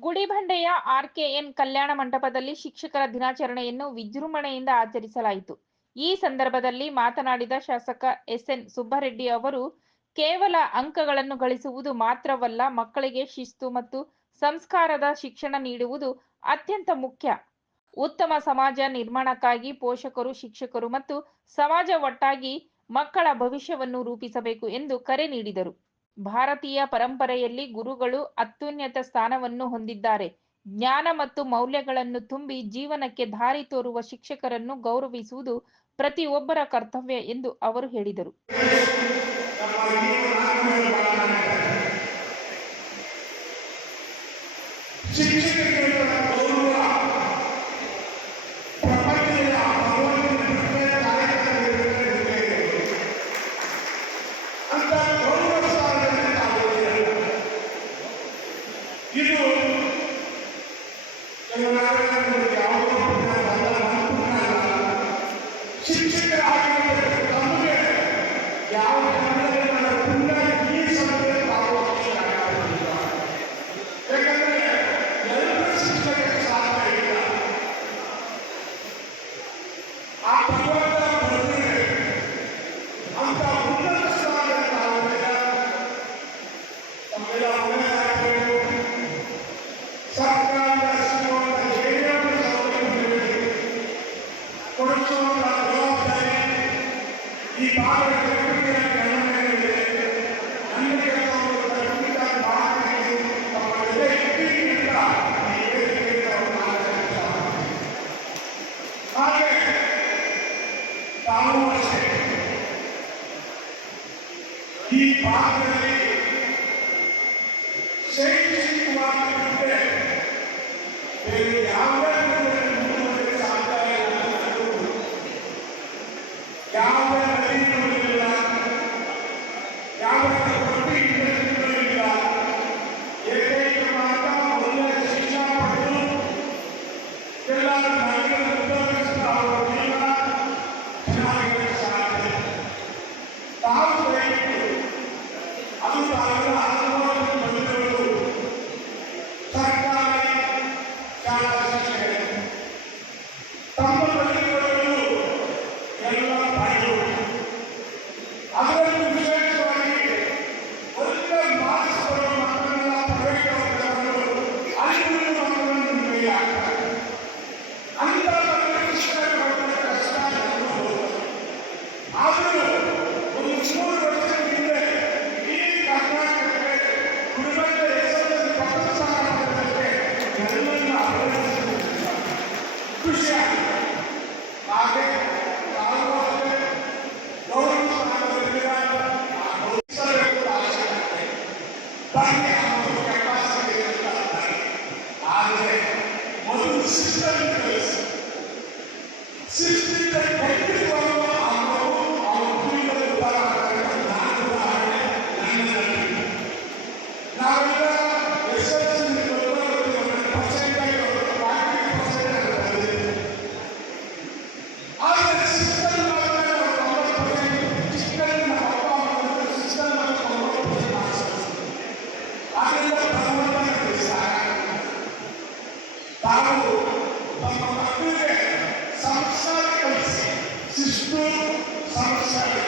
ಗುಡಿಬಂಡೆಯ ಆರ್ಕೆಎನ್ ಕಲ್ಯಾಣ ಮಂಟಪದಲ್ಲಿ ಶಿಕ್ಷಕರ ದಿನಾಚರಣೆಯನ್ನು ವಿಜೃಂಭಣೆಯಿಂದ ಆಚರಿಸಲಾಯಿತು. ಈ ಸಂದರ್ಭದಲ್ಲಿ ಮಾತನಾಡಿದ ಶಾಸಕ ಎಸ್ಎನ್ ಸುಬ್ಬರೆಡ್ಡಿ ಅವರು, ಕೇವಲ ಅಂಕಗಳನ್ನು ಗಳಿಸುವುದು ಮಾತ್ರವಲ್ಲ, ಮಕ್ಕಳಿಗೆ ಶಿಸ್ತು ಮತ್ತು ಸಂಸ್ಕಾರದ ಶಿಕ್ಷಣ ನೀಡುವುದು ಅತ್ಯಂತ ಮುಖ್ಯ. ಉತ್ತಮ ಸಮಾಜ ನಿರ್ಮಾಣಕ್ಕಾಗಿ ಪೋಷಕರು, ಶಿಕ್ಷಕರು ಮತ್ತು ಸಮಾಜ ಒಟ್ಟಾಗಿ ಮಕ್ಕಳ ಭವಿಷ್ಯವನ್ನು ರೂಪಿಸಬೇಕು ಎಂದು ಕರೆ ನೀಡಿದರು. ಭಾರತೀಯ ಪರಂಪರೆಯಲ್ಲಿ ಗುರುಗಳು ಅತ್ಯುನ್ನತ ಸ್ಥಾನವನ್ನು ಹೊಂದಿದ್ದಾರೆ. ಜ್ಞಾನ ಮತ್ತು ಮೌಲ್ಯಗಳನ್ನು ತುಂಬಿ ಜೀವನಕ್ಕೆ ದಾರಿ ತೋರುವ ಶಿಕ್ಷಕರನ್ನು ಗೌರವಿಸುವುದು ಪ್ರತಿಯೊಬ್ಬರ ಕರ್ತವ್ಯ ಎಂದು ಅವರು ಹೇಳಿದರು. ಶಿಕ್ಷಕರು ಇದು He operating. Change. Paulo, vamos para a samskarikalisi, sistem samskarik.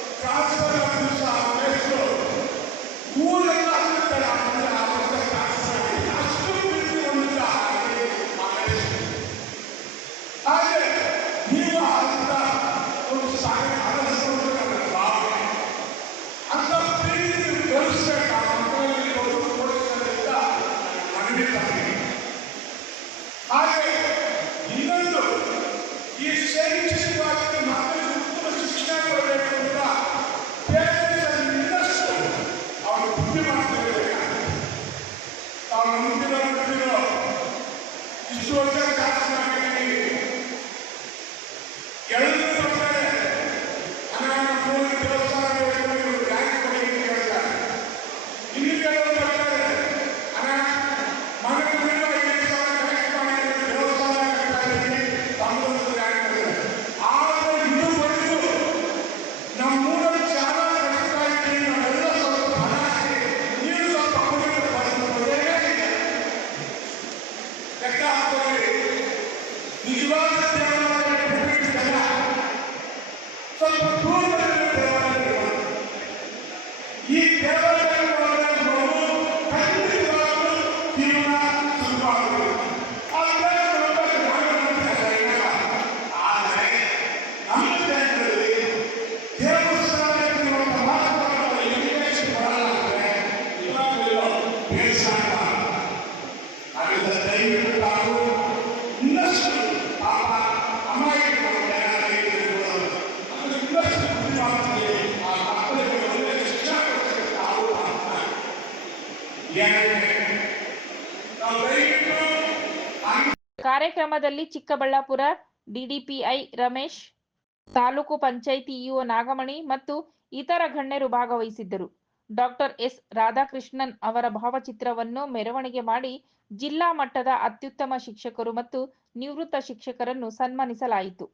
ಶಾಸಕರಾಗಿಯೂ ಸಹ ಅನೇಕರು ಮೂರಲ್ಲ やるのさせ、あなたの声を ಕಾರ್ಯಕ್ರಮದಲ್ಲಿ ಚಿಕ್ಕಬಳ್ಳಾಪುರ, ಡಿಡಿಪಿಐ ರಮೇಶ್, ತಾಲೂಕು ಪಂಚಾಯಿತಿ ಇಒ ನಾಗಮಣಿ ಮತ್ತು ಇತರ ಗಣ್ಯರು ಭಾಗವಹಿಸಿದ್ದರು. ಡಾಕ್ಟರ್ ಎಸ್ ರಾಧಾಕೃಷ್ಣನ್ ಅವರ ಭಾವಚಿತ್ರವನ್ನು ಮೆರವಣಿಗೆ ಮಾಡಿ ಜಿಲ್ಲಾ ಮಟ್ಟದ ಅತ್ಯುತ್ತಮ ಶಿಕ್ಷಕರು ಮತ್ತು ನಿವೃತ್ತ ಶಿಕ್ಷಕರನ್ನು ಸನ್ಮಾನಿಸಲಾಯಿತು.